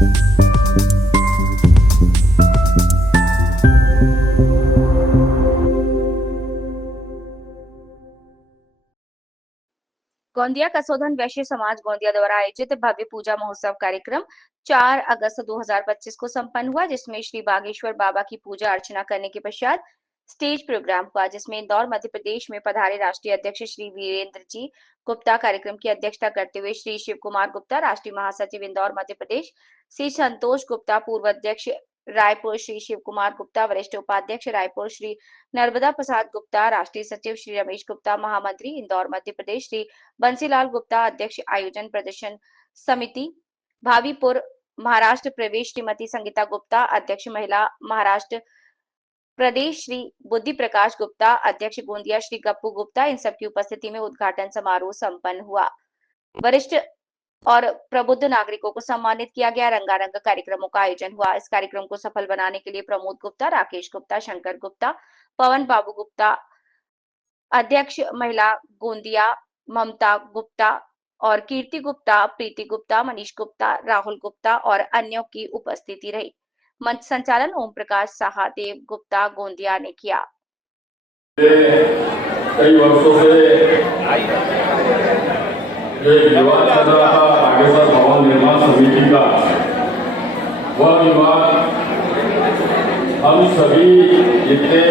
गोंदिया कसोधन वैश्य समाज गोंदिया द्वारा आयोजित भव्य पूजा महोत्सव कार्यक्रम 4 अगस्त 2025 को संपन्न हुआ, जिसमें श्री बागेश्वर बाबा की पूजा अर्चना करने के पश्चात स्टेज प्रोग्राम हुआ, जिसमें इंदौर मध्य प्रदेश में पधारे राष्ट्रीय अध्यक्ष श्री वीरेंद्र जी गुप्ता कार्यक्रम की अध्यक्षता करते हुए श्री शिव कुमार गुप्ता राष्ट्रीय महासचिव इंदौर मध्य प्रदेश, श्री संतोष गुप्ता पूर्व अध्यक्ष रायपुर श्री शिव कुमार गुप्ता वरिष्ठ उपाध्यक्ष रायपुर श्री नर्मदा प्रसाद गुप्ता राष्ट्रीय सचिव श्री रमेश गुप्ता महामंत्री इंदौर मध्य प्रदेश श्री बंसीलाल गुप्ता अध्यक्ष आयोजन प्रदर्शन समिति भावीपुर महाराष्ट्र प्रवेश श्रीमती संगीता गुप्ता अध्यक्ष महिला महाराष्ट्र प्रदेश श्री बुद्धि प्रकाश गुप्ता अध्यक्ष गोंदिया श्री गप्पू गुप्ता, इन सबकी उपस्थिति में उद्घाटन समारोह संपन्न हुआ। वरिष्ठ और प्रबुद्ध नागरिकों को सम्मानित किया गया। रंगारंग कार्यक्रमों का आयोजन हुआ। इस कार्यक्रम को सफल बनाने के लिए प्रमोद गुप्ता, राकेश गुप्ता, शंकर गुप्ता, पवन बाबू गुप्ता, अध्यक्ष महिला गोंदिया ममता गुप्ता और कीर्ति गुप्ता, प्रीति गुप्ता, मनीष गुप्ता, राहुल गुप्ता और अन्यों की उपस्थिति रही। मंच संचालन ओम प्रकाश सहादेव गुप्ता गोंदिया ने किया। कई वर्षों से जो विवाद चल रहा था बागेश्वर भवन निर्माण समिति का, वह विवाद हम सभी जितने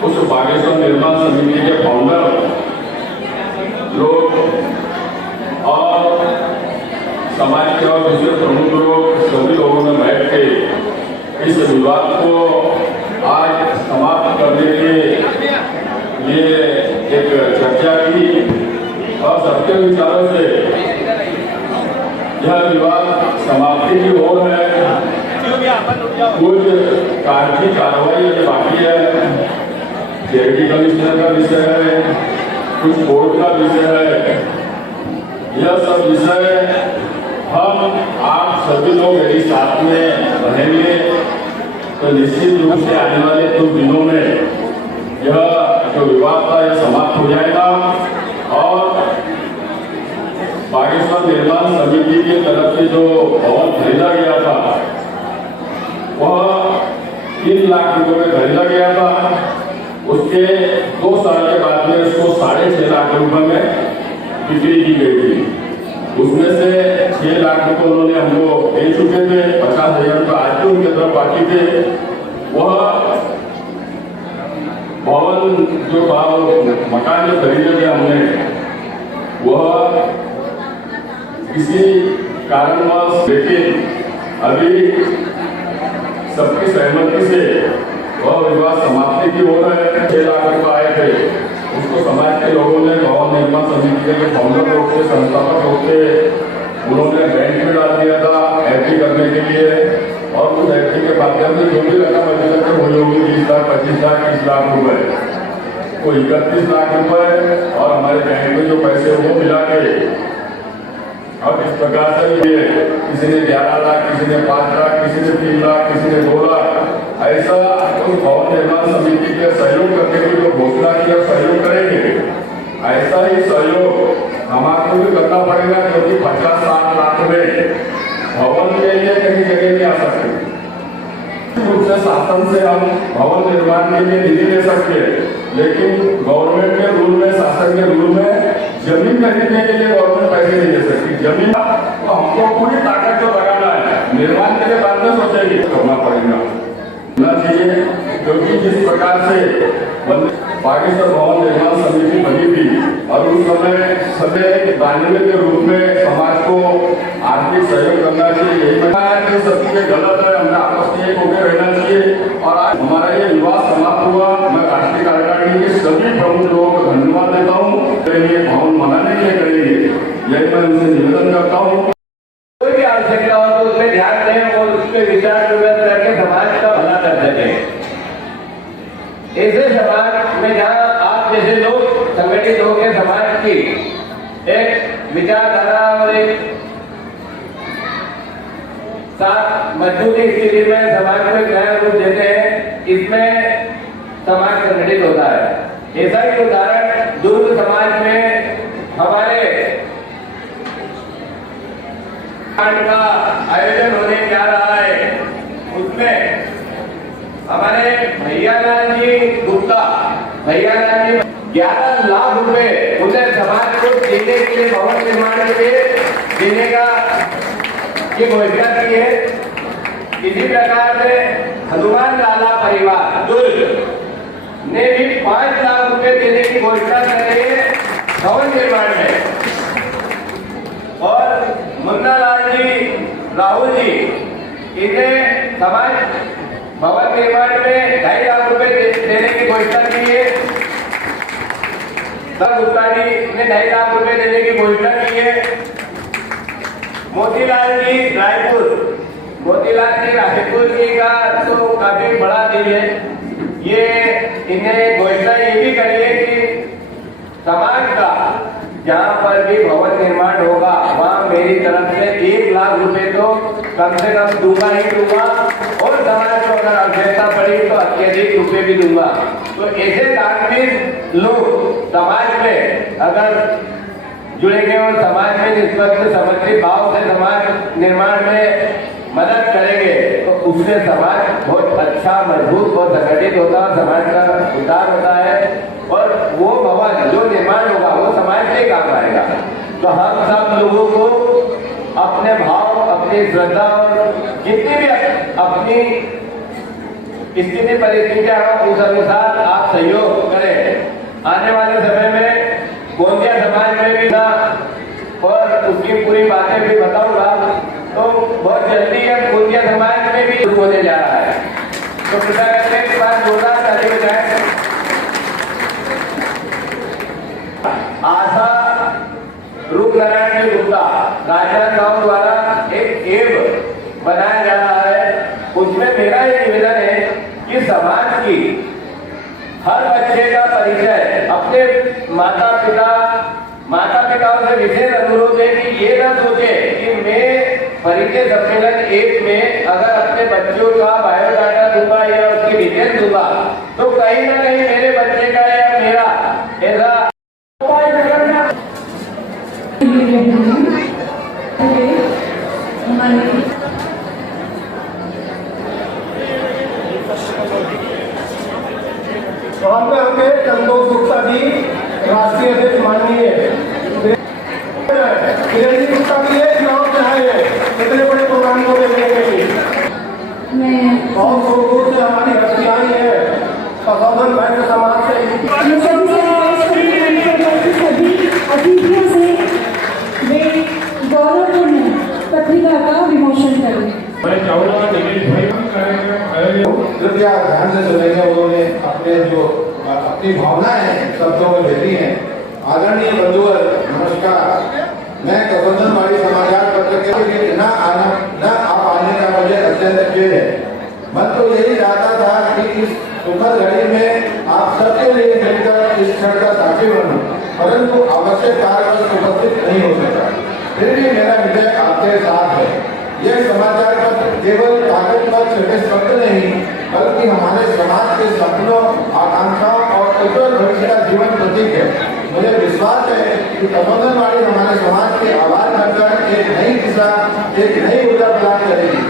उस बागेश्वर निर्माण समिति के फाउंडर लोग और समाज के और दूसरे प्रमुख लोग सभी लोगों ने बैठ के इस विवाद को आज समाप्त करने के लिए एक चर्चा की और सबके विचारों से यह विवाद समाप्ति की ओर है। कुछ कार्य कार्रवाई बाकी है, चैरिटी कमिश्नर का विषय है, कुछ बोर्ड का विषय है। यह सब विषय हम आप सभी लोग यदि साथ में रहेंगे तो निश्चित रूप से आने वाले कुछ दिनों में यह जो विवाद था यह समाप्त हो जाएगा और बागेश्वर निर्माण समिति की तरफ से जो भवन खरीदा गया था वह 3 लाख रुपए में खरीदा गया था। उसके 2 साल के बाद में उसको 6.5 लाख रुपए में बिक्री की गई थी। उसमें से 6 लाख रुपए उन्होंने हमको दे चुके थे, 50,000 रुपये आज भी उनके तरफ बाकी थे। वह भवन जो मकान जो खरीदे थे हमने वह किसी कारणवश, लेकिन अभी सबकी सहमति से वह विवाद समाप्ति की ओर है। 6 लाख रुपये आए थे, उसको समाज के लोगों ने भवन निर्माण समिति के फाउंडर लोग थे, संस्थापक लोग थे, उन्होंने बैंक में डाल दिया था एफडी करने के लिए और उस एफडी के माध्यम से जो भी रकम अभी तक हुई होगी 20 लाख, 25 लाख, 30 लाख रुपए, वो 31 लाख रुपए और हमारे बैंक में जो पैसे वो मिला के अब इस प्रकार से ये किसी ने 11 लाख, किसी ने 5 लाख, किसी ने 3 लाख, किसी ने 2 लाख, ऐसा उस भवन निर्माण समिति के सहयोग करने की जो घोषणा की और सहयोग करेंगे, ऐसा ही सहयोग हमारे भी करना पड़ेगा, क्योंकि 50-60 लाख में भवन के लिए कहीं जगह नहीं आ सकते। रूप से शासन से हम भवन निर्माण के लिए निधि ले सकते हैं, लेकिन गवर्नमेंट के रूल में, शासन के रूल में जमीन खरीदने के लिए गवर्नमेंट पैसे नहीं दे सकती। जमीन तो हमको पूरी ताकत जो लगाना है, निर्माण के लिए बाद में सोचेंगे करना पड़ेगा चाहिए, क्योंकि जिस प्रकार से बागेश्वर भवन निर्माण समिति बनी थी और उस समय सभी दानियों के रूप में समाज को आर्थिक सहयोग करना चाहिए, यही बताया कि सबकी ये गलत है, हमें आपस में एक होकर रहना चाहिए। और आज हमारा ये विवाद समाप्त हुआ। मैं राष्ट्रीय कार्यकारिणी के सभी प्रमुख लोगों को धन्यवाद देता हूँ। भवन बनाने के लिए करेंगे, यही मैं उनसे निवेदन करता हूँ। कोई भी आवश्यकता हो तो उसमें ध्यान दें और उसके विचार विमर्श करके समाज का भला कर सकें। ऐसे समाज में जहाँ आप जैसे लोग संगठित होकर समाज की एक विचारधारा और एक साथ मजबूती स्थिति में समाज को नया रूप देते हैं, इसमें समाज संगठित होता है। ऐसा ही उदाहरण दुर्ग समाज में हमारे का आयोजन होने जा रहा है, उसमें हमारे भैयालाल जी गुप्ता, भैयालाल जी 11 लाख रुपए उधर समाज को देने के लिए, भवन निर्माण के लिए देने का की घोषणा की है। इसी प्रकार से हनुमान लाला परिवार दुर्ग ने भी 5 लाख रुपए देने की घोषणा कर रही है भवन निर्माण में। और मुन्ना लाल जी राहुल जी, इन्हें समाज भवन निर्माण में 2.5 लाख रुपए देने की घोषणा की है। गुप्ता जी ने 2.5 लाख रुपए देने की घोषणा की है। मोतीलाल जी रायपुर, मोतीलाल जी रायपुर जी का तो काफी बड़ा दिल है। ये इन्हें घोषणा ये भी करी है कि समाज का जहाँ पर भी भवन निर्माण होगा वहाँ मेरी तरफ से 1 लाख रुपए तो कम से कम दूंगा ही दूंगा, और समाज को अगर आवश्यकता पड़ी तो अत्यधिक रुपए भी दूंगा। तो ऐसे दानवीर लोग समाज में अगर जुड़ेंगे और समाज में निष्पक्ष समर्पित भाव से समाज निर्माण में मदद करेंगे तो उससे समाज बहुत अच्छा, मजबूत और संगठित होता है, समाज का उद्धार होता है, और वो भवन जो निर्माण होगा वो समाज के काम आएगा। तो हम सब लोगों को अपने भाव, अपनी श्रद्धा और जितनी भी अपनी स्थिति परिस्थितियां हो उस अनुसार आप सहयोग करें। आने वाले समय में गोंदिया समाज में भी ना, और उसकी पूरी बातें भी बताऊंगा, तो बहुत जल्दी अब गोंदिया समाज में भी होने जा रहा है। तो कृपया करके के बाद जोरदार ताली बजाएं। आशा रूपनारायण जी गुप्ता राजनांदगांव द्वारा एक एप बनाया जा रहा है। उसमें मेरा एक निवेदन है कि समाज की हर बच्चे का परिचय अपने माता पिताओं से विशेष अनुरोध है कि ये न सोचे कि मैं परिचय सम्मेलन एक में अगर अपने बच्चों का बायोडाटा दूंगा या उसकी डिटेल दूंगा तो कहीं ना कहीं मेरे बच्चे का या मेरा ऐसा वहाँ पे हमें संतोष गुप्ता जी राष्ट्रीय अध्यक्ष माननीय किरण जी गुप्ता भी है, चुनाव से आए हैं, कितने बड़े प्रोग्राम को देखने के लिए बहुत दूर दूर से हमारी हस्तियाँ है, संशोधन बैंक समाज से सभी अतिथियों से वे गौरवपूर्ण पत्रिका का विमोचन करें। कृपया ध्यान से सुनेंगे। उन्होंने अपनी भावनाएं शब्दों में भेजी हैं। आदरणीय बंधुवर नमस्कार। मैं कसोधनवाड़ी समाचार पत्र के लिए न आप आने का मुझे अत्यंत खेद है। मैं तो यही चाहता था कि इस सुखद घड़ी में आप सबके लिए मिलकर इस क्षण का साक्षी बनूं, परंतु आवश्यक कार्यक्रम उपस्थित नहीं हो सका। फिर भी मेरा विजय आपके साथ है। यह समाचार पत्र केवल कागज पर छपे शब्द नहीं बल्कि हमारे समाज के सपनों, आकांक्षाओं और उज्जवल भविष्य का जीवन प्रतीक है। मुझे विश्वास है कि कसोधनवाड़ी हमारे समाज की आवाज बनकर एक नई दिशा, एक नई ऊर्जा प्रदान करेगी।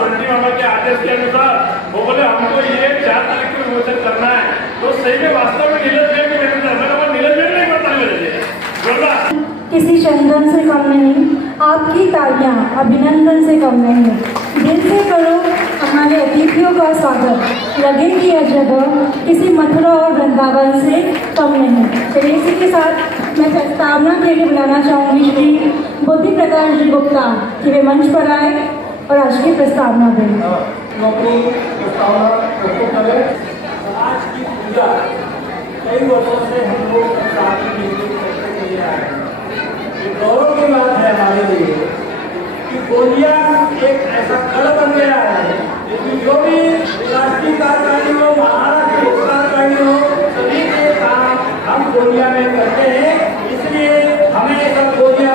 बंटी मामा के आदेश के अनुसार वो बोले हमको ये 4 तारीख को विमोचन करना है, तो सही में वास्तव में नीलज बेग नहीं पता किसी चंदन से कम नहीं, आपकी तालियां अभिनंदन से कम नहीं। दिल से करो हमारे अतिथियों का स्वागत, लगे कि यह जगह किसी मथुरा और वृंदावन से कम नहीं। चलिए इसी के साथ मैं प्रस्तावना के लिए बुलाना चाहूँगी श्री बुद्धि प्रकाश जी गुप्ता कि वे मंच पर आए और आज की प्रस्तावना दें। अपनी प्रस्तावना प्रस्तुत करें। समाज की पूजा कई वर्षों से हम लोग साथ में करते चले आए हैं। ये गौरव की बात है हमारे लिए कि गोंदिया एक ऐसा गढ़ बन गया है कि जो भी राष्ट्रीय कार्यकारिणी हो, महाराष्ट्र की कार्यकारिणी हो, सभी के काम हम गोंदिया में करते हैं। इसलिए हमें सब गोंदिया